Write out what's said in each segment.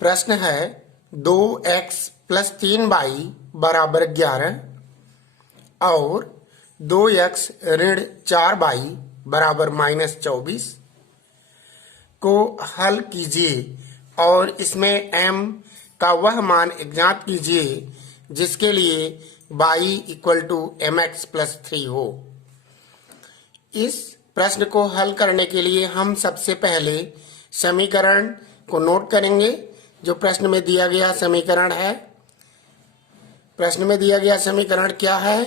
प्रश्न है 2x plus 3y बराबर 11 और 2x ऋण 4y बराबर -24 को हल कीजिए और इसमें m का वह मान ज्ञात कीजिए जिसके लिए y equal to mx plus 3 हो। इस प्रश्न को हल करने के लिए हम सबसे पहले समीकरण को नोट करेंगे। जो प्रश्न में दिया गया समीकरण है, प्रश्न में दिया गया समीकरण क्या है?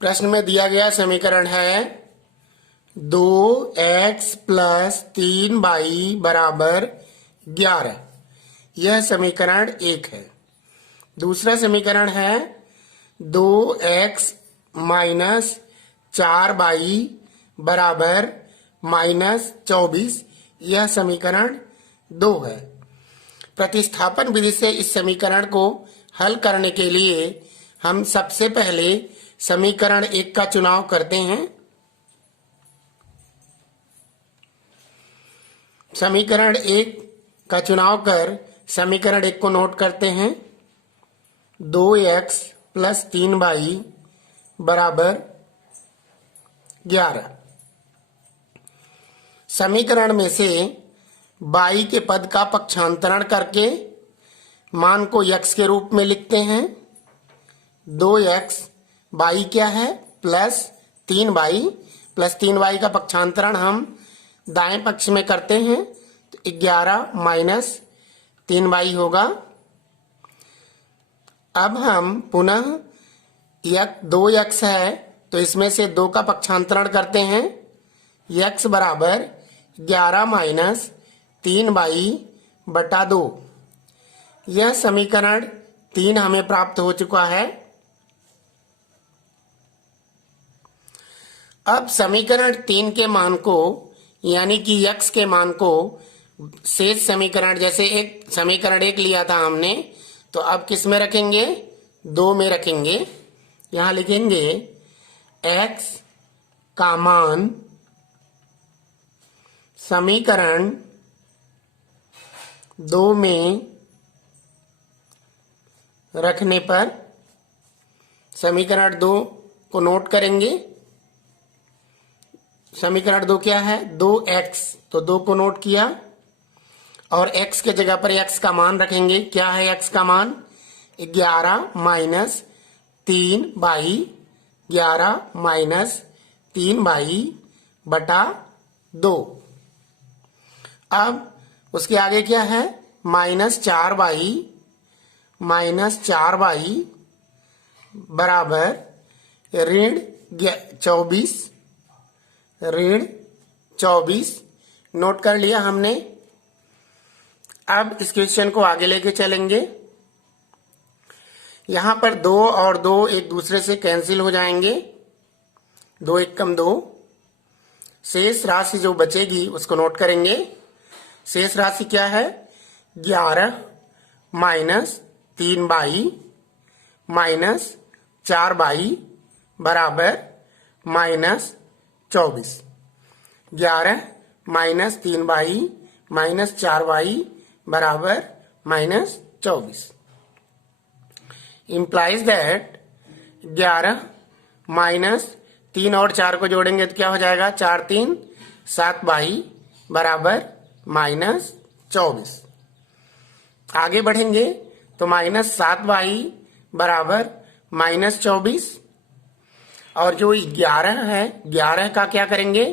प्रश्न में दिया गया समीकरण है 2x प्लस 3y बराबर 11। यह समीकरण 1 है। दूसरा समीकरण है 2x माइनस 4y बराबर -24। यह समीकरण 2 है। प्रतिस्थापन विधि से इस समीकरण को हल करने के लिए हम सबसे पहले समीकरण 1 का चुनाव करते हैं। समीकरण 1 का चुनाव कर समीकरण 1 को नोट करते हैं। 2x प्लस 3y बराबर 11। समीकरण में से y के पद का पक्षांतरण करके मान को x के रूप में लिखते हैं। 2x y क्या है? प्लस 3y, प्लस 3y का पक्षांतरण हम दाएं पक्ष में करते हैं तो 11 माइनस 3y होगा। अब हम पुनः 2x है तो इसमें से 2 का पक्षांतरण करते हैं। x बराबर 11 माइनस 3y बटा 2। यह समीकरण 3 हमें प्राप्त हो चुका है। अब समीकरण 3 के मान को यानी कि x के मान को शेष समीकरण, जैसे एक समीकरण 1 लिया था हमने, तो अब किस में रखेंगे? 2 में रखेंगे। यहां लिखेंगे x का मान समीकरण 2 में रखने पर समीकरण 2 को नोट करेंगे। समीकरण 2 क्या है? 2x, तो 2 को नोट किया और x के जगह पर x का मान रखेंगे। क्या है x का मान? 11 माइनस 3y, 11 माइनस 3y बटा 2। अब उसके आगे क्या है? -4y, -4y बराबर ऋण 24, ऋण 24 नोट कर लिया हमने। अब इस क्वेश्चन को आगे लेके चलेंगे। यहां पर 2 और 2 एक दूसरे से कैंसिल हो जाएंगे। 2 एकम 2। शेष राशि जो बचेगी उसको नोट करेंगे। शेष राशि क्या है? 11 माइनस 3y माइनस 4y बराबर -24। 11 माइनस 3y माइनस 4y बराबर -24। implies that 11 माइनस 3 और 4 को जोड़ेंगे तो क्या हो जाएगा? 4 3 7y बराबर -24। आगे बढ़ेंगे तो -7y बराबर -24 और जो 11 है, 11 का क्या करेंगे?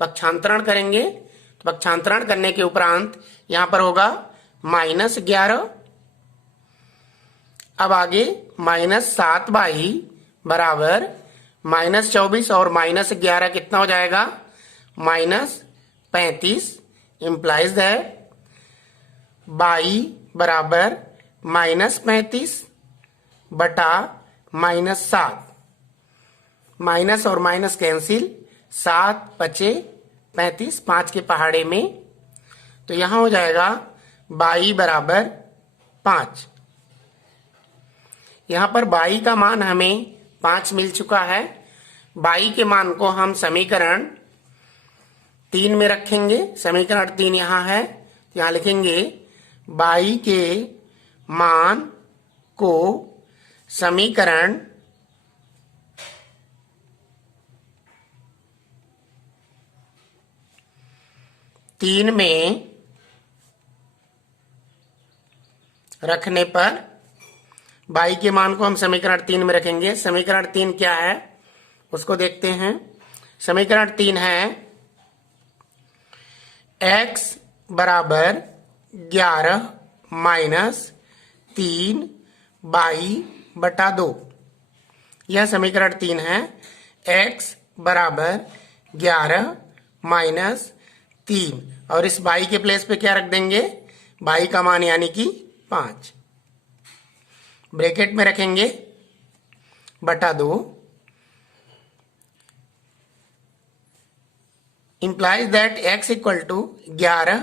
पक्षांतरण करेंगे। तो पक्षांतरण करने के उपरांत यहां पर होगा -11। अब आगे -7y बराबर -24 और -11 कितना हो जाएगा? -35। implies that y बराबर -35 बटा -7। माइनस और माइनस कैंसिल, 7 बचे 35, 5 के पहाड़े में, तो यहां हो जाएगा y बराबर 5। यहां पर y का मान हमें 5 मिल चुका है। y के मान को हम समीकरण 3 में रखेंगे। समीकरण 3 यहाँ है, यहां लिखेंगे y के मान को समीकरण 3 में रखने पर y के मान को हम समीकरण 3 में रखेंगे। समीकरण 3 क्या है उसको देखते हैं। समीकरण 3 है x बराबर 11 माइनस 3 y बटा 2। यह समीकरण 3 है। x बराबर 11 माइनस 3 और इस y के प्लेस पे क्या रख देंगे, y का मान यानी कि 5 ब्रैकेट में रखेंगे बटा 2 implies that x equal to 11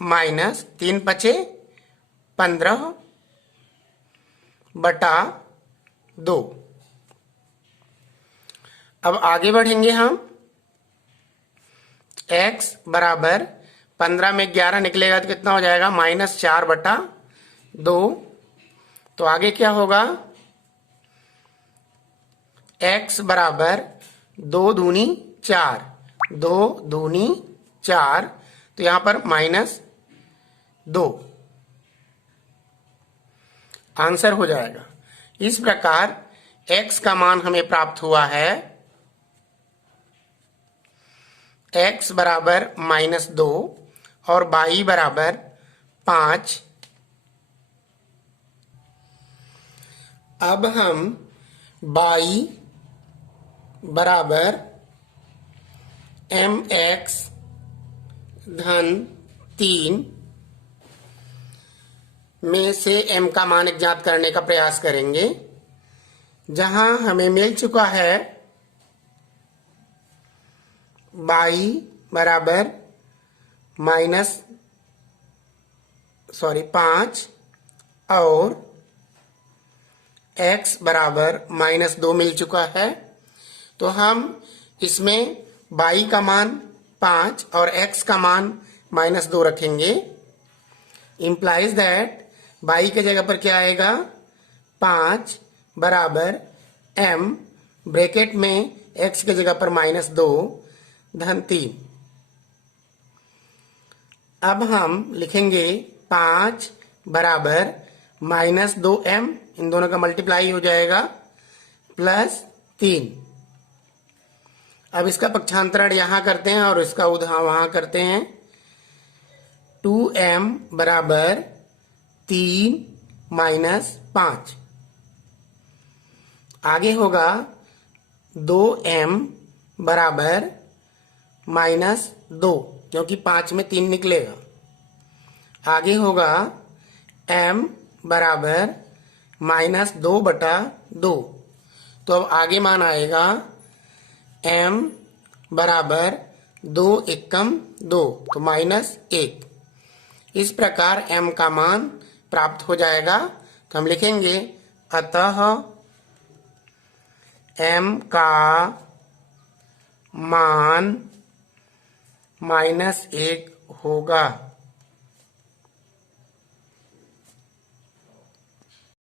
minus 3 बचे 15 बटा 2। अब आगे बढ़ेंगे हम। x बराबर 15 में 11 निकलेगा तो कितना हो जाएगा, -4 बटा 2। तो आगे क्या होगा, x बराबर 2 दूनी 4, 2 दूनी 4, तो यहां पर -2 आंसर हो जाएगा। इस प्रकार x का मान हमें प्राप्त हुआ है x बराबर -2 और y बराबर 5। अब हम y बराबर mx धन 3 में से m का मान ज्ञात करने का प्रयास करेंगे। जहां हमें मिल चुका है y बराबर 5 और x बराबर -2 मिल चुका है। तो हम इसमें y का मान 5 और x का मान -2 रखेंगे। इम्प्लाइज दैट y के जगह पर क्या आएगा, 5 बराबर m ब्रैकेट में x के जगह पर -2 धन 3। अब हम लिखेंगे 5 बराबर -2m, इन दोनों का मल्टीप्लाई हो जाएगा, प्लस 3। अब इसका पक्षांतरण यहां करते हैं और इसका उदाहरण वहां करते हैं। 2m बराबर 3 माइनस 5। आगे होगा 2m बराबर -2, क्योंकि 5 में 3 निकलेगा। आगे होगा m बराबर -2 बटा 2। तो अब आगे मान आएगा m बराबर 2 एकम 2, तो -1। इस प्रकार m का मान प्राप्त हो जाएगा। तो हम लिखेंगे अतः m का मान -1 होगा।